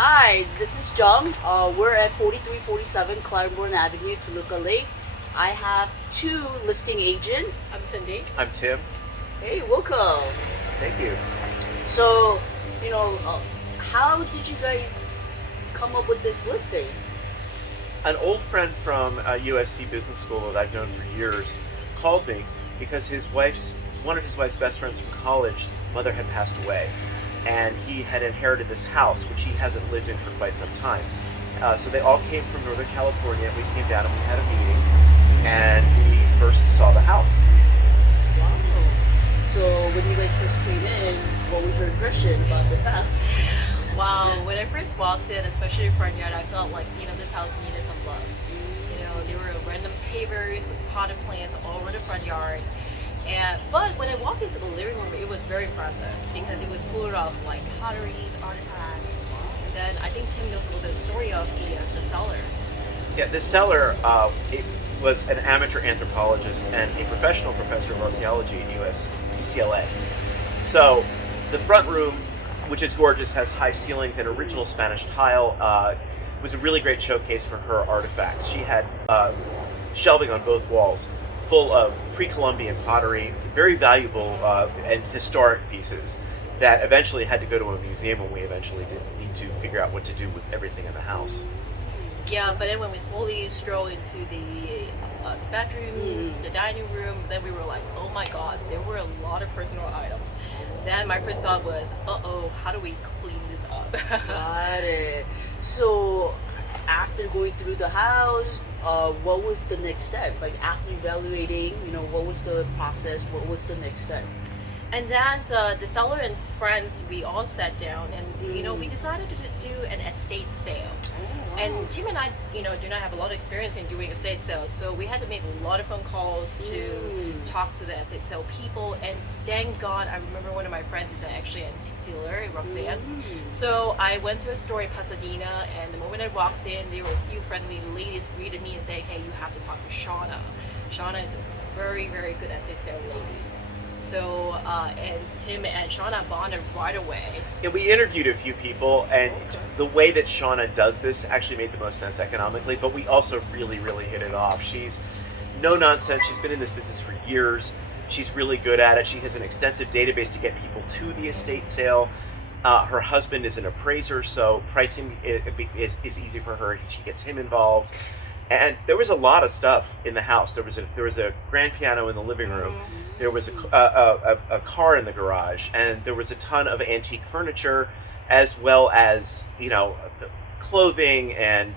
hi, this is Jung. We're at 4347 Clybourn Avenue, Toluca Lake. I have two listing agent. I'm Cindy. I'm Tim. Hey, welcome. Thank you. So, how did you guys come up with this listing? An old friend from USC Business School that I've known for years called me because one of his wife's best friends from college, mother had passed away, and he had inherited this house, which he hasn't lived in for quite some time. So they all came from Northern California. We came down and we had a meeting, and we first saw the house. Wow. So when you guys first came in, what was your impression about this house? Wow, when I first walked in, especially the front yard, I felt like, this house needed some love. There were random pavers, potted plants all over the front yard. But when I walked into the living room, it was very impressive because it was full of like potteries, artifacts. And then I think Tim knows a little bit of the story of the seller. Yeah, the seller it was an amateur anthropologist and a professional professor of archaeology at UCLA. So the front room, which is gorgeous, has high ceilings and original Spanish tile. Was a really great showcase for her artifacts. She had shelving on both walls full of pre-Columbian pottery, very valuable and historic pieces that eventually had to go to a museum when we eventually did need to figure out what to do with everything in the house. Yeah, but then when we slowly strolled into the bedrooms, the dining room, then we were like, oh my god, there were a lot of personal items. Then my first thought was, how do we clean this up? Got it. So after going through the house, what was the next step? Like after evaluating, what was the process? What was the next step? And then the seller and friends, we all sat down and we decided to do an estate sale. And Tim and I, do not have a lot of experience in doing estate sales, so we had to make a lot of phone calls to talk to the estate sale people. And thank God, I remember one of my friends is actually an antique dealer in Roxanne. So I went to a store in Pasadena, and the moment I walked in, there were a few friendly ladies greeted me and saying, "Hey, you have to talk to Shauna. Shauna is a very, very good estate sale lady." So, and Tim and Shauna bonded right away. Yeah, we interviewed a few people, and the way that Shauna does this actually made the most sense economically, but we also really, really hit it off. She's no nonsense. She's been in this business for years. She's really good at it. She has an extensive database to get people to the estate sale. Her husband is an appraiser, so pricing is easy for her. She gets him involved. And there was a lot of stuff in the house. There was a grand piano in the living room. There was a car in the garage, and there was a ton of antique furniture, as well as clothing and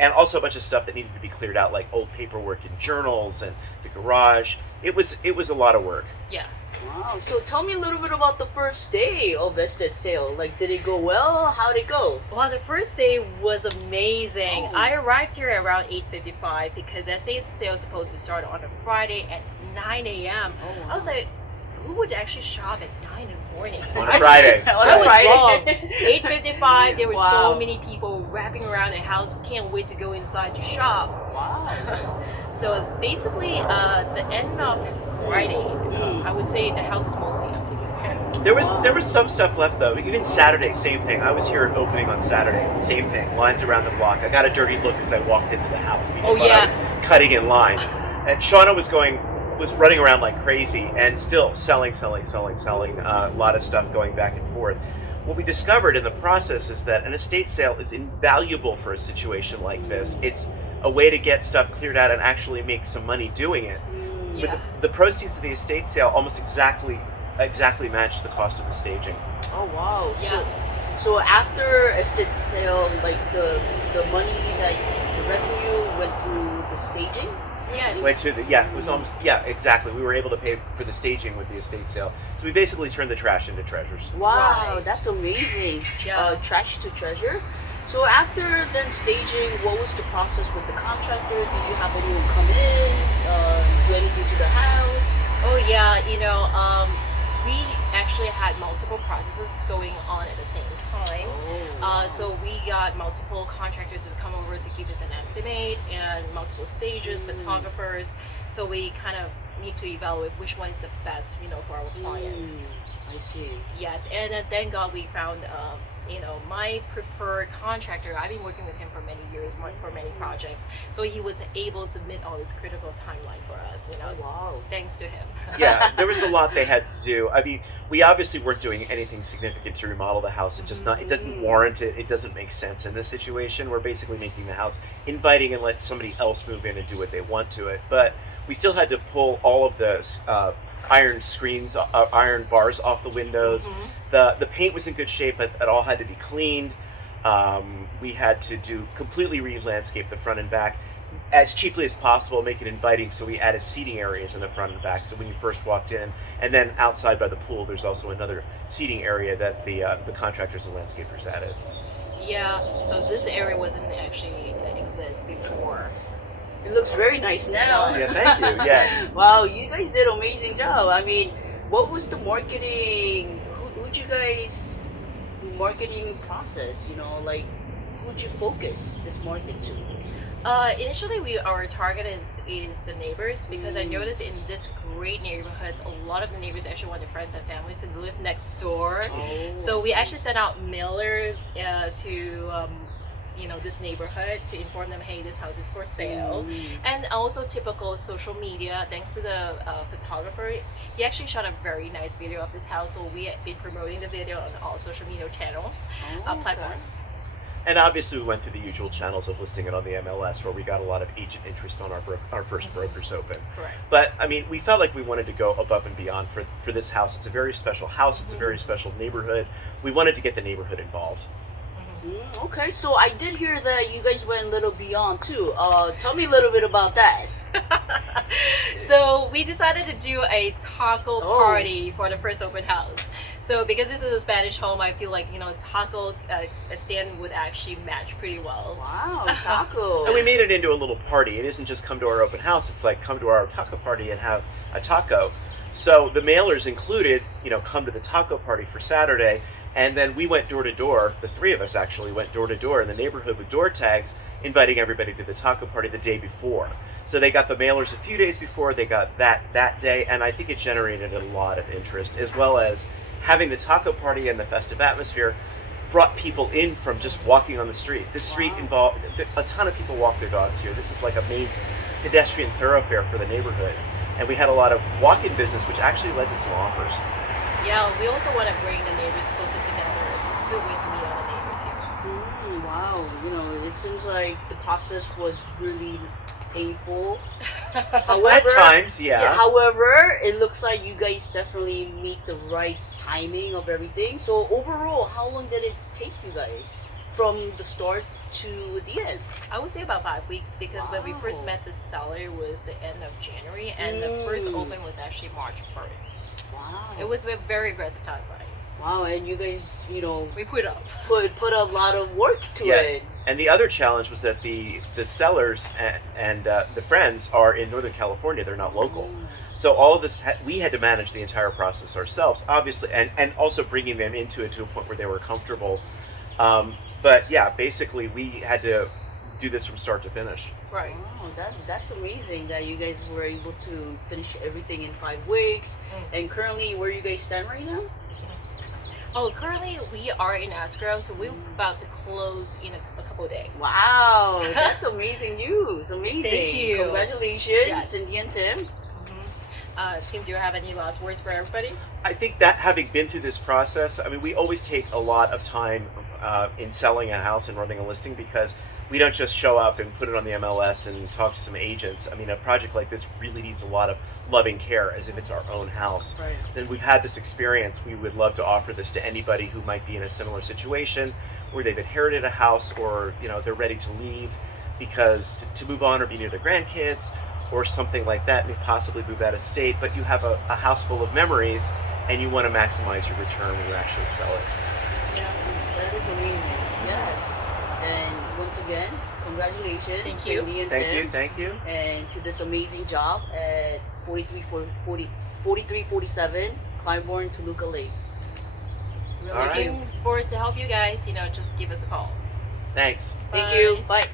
and also a bunch of stuff that needed to be cleared out, like old paperwork and journals and the garage. It was a lot of work. Yeah. Wow. So tell me a little bit about the first day of estate sale. Like, did it go well? How'd it go? Well, the first day was amazing. I arrived here around 8:55 because estate sale is supposed to start on a Friday at 9 a.m. Oh, wow. I was like, who would actually shop at 9 in the morning? On a Friday. I was wrong. 8:55, there were so Wow. many people wrapping around the house. Can't wait to go inside to shop. Wow. So basically, the end of Friday, I would say the house is mostly empty. There was some stuff left though. Even Saturday, same thing. I was here at opening on Saturday, same thing. Lines around the block. I got a dirty look as I walked into the house. People thought I was cutting in line. And Shauna was running around like crazy and still selling. A lot of stuff going back and forth. What we discovered in the process is that an estate sale is invaluable for a situation like this. It's a way to get stuff cleared out and actually make some money doing it. Yeah. But the proceeds of the estate sale almost exactly match the cost of the staging. Oh wow. Yeah. So after estate sale, like the money that the revenue went through the staging? Yes. It was almost exactly. We were able to pay for the staging with the estate sale. So we basically turned the trash into treasures. Wow, Right. that's amazing. Yeah. Trash to treasure. So after then staging, what was the process with the contractor? Did you have anyone come in, do anything to the house? Oh yeah, we actually had multiple processes going on at the same time. So we got multiple contractors to come over to give us an estimate and multiple stages, photographers. So we kind of need to evaluate which one is the best, for our client. I see. Yes, and thank God we found, my preferred contractor. I've been working with him for many years, for many projects. So he was able to meet all this critical timeline for us, Oh, wow. thanks to him. Yeah, there was a lot they had to do. I mean, we obviously weren't doing anything significant to remodel the house. It just not. It doesn't warrant it. It doesn't make sense in this situation. We're basically making the house inviting and let somebody else move in and do what they want to it. But we still had to pull all of the iron screens, iron bars off the windows. The paint was in good shape, but it all had to be cleaned. We had to completely re-landscape the front and back as cheaply as possible, make it inviting. So we added seating areas in the front and back. So when you first walked in, and then outside by the pool, there's also another seating area that the contractors and landscapers added. Yeah, so this area wasn't actually exist before. It looks very nice now. Yeah, thank you. Yes. Wow, you guys did an amazing job. I mean, what was the marketing? Who'd you guys marketing process? Like who'd you focus this market to? Initially, our target is the neighbors, because I noticed in this great neighborhood, a lot of the neighbors actually want their friends and family to live next door. Oh, So I we see. actually sent out mailers to this neighborhood to inform them, hey, this house is for sale. And also typical social media, thanks to the photographer. He actually shot a very nice video of this house, so we have been promoting the video on all social media channels, platforms. And obviously, we went through the usual channels of listing it on the MLS, where we got a lot of agent interest on our first brokers open. Correct. But I mean, we felt like we wanted to go above and beyond for this house. It's a very special house. It's a very special neighborhood. We wanted to get the neighborhood involved. Okay, so I did hear that you guys went a little beyond too. Tell me a little bit about that. So we decided to do a taco party for the first open house. So because this is a Spanish home, I feel like taco stand would actually match pretty well. Wow, taco. And we made it into a little party. It isn't just come to our open house. It's like come to our taco party and have a taco. So the mailers included, come to the taco party for Saturday. And then we went door to door. The three of us actually went door to door in the neighborhood with door tags, inviting everybody to the taco party the day before. So they got the mailers a few days before, they got that day, and I think it generated a lot of interest, as well as having the taco party and the festive atmosphere brought people in from just walking on the street. This street involved a ton of people walk their dogs here. This is like a main pedestrian thoroughfare for the neighborhood. And we had a lot of walk-in business, which actually led to some offers. Yeah, we also want to bring the neighbors closer together. It's a good way to meet all the neighbors here. Wow, it seems like the process was really painful. However, At times, yeah. However, it looks like you guys definitely meet the right timing of everything. So overall, how long did it take you guys from the start to the end? I would say about 5 weeks, because when we first met the seller was the end of January, and the first open was actually March 1st. Wow. It was a very aggressive timeline. Wow, and you guys, We put up. put a lot of work to it. And the other challenge was that the sellers and the friends are in Northern California. They're not local. So all of this, we had to manage the entire process ourselves, obviously, and also bringing them into it to a point where they were comfortable. But yeah, basically we had to do this from start to finish. Right. Wow, that's amazing that you guys were able to finish everything in 5 weeks. And currently, where you guys stand right now? Oh, currently we are in escrow, so we're about to close in a couple of days. Wow, that's amazing news. Amazing. Thank you. Congratulations, Yes. Cindy and Tim. Tim, do you have any last words for everybody? I think that having been through this process, I mean, we always take a lot of time in selling a house and running a listing, because we don't just show up and put it on the MLS and talk to some agents. I mean, a project like this really needs a lot of loving care, as if it's our own house. Right. Then we've had this experience. We would love to offer this to anybody who might be in a similar situation, where they've inherited a house, or they're ready to leave because to move on or be near their grandkids or something like that, and possibly move out of state. But you have a house full of memories, and you want to maximize your return when you actually sell it. Yeah, that is amazing. Yes. And once again, congratulations, Thank you. Cindy and Tim. Thank you. And to this amazing job at 4347 Clybourn, Toluca Lake. We're All right. looking forward to help you guys. Just give us a call. Thanks. Thank Bye. you. Bye.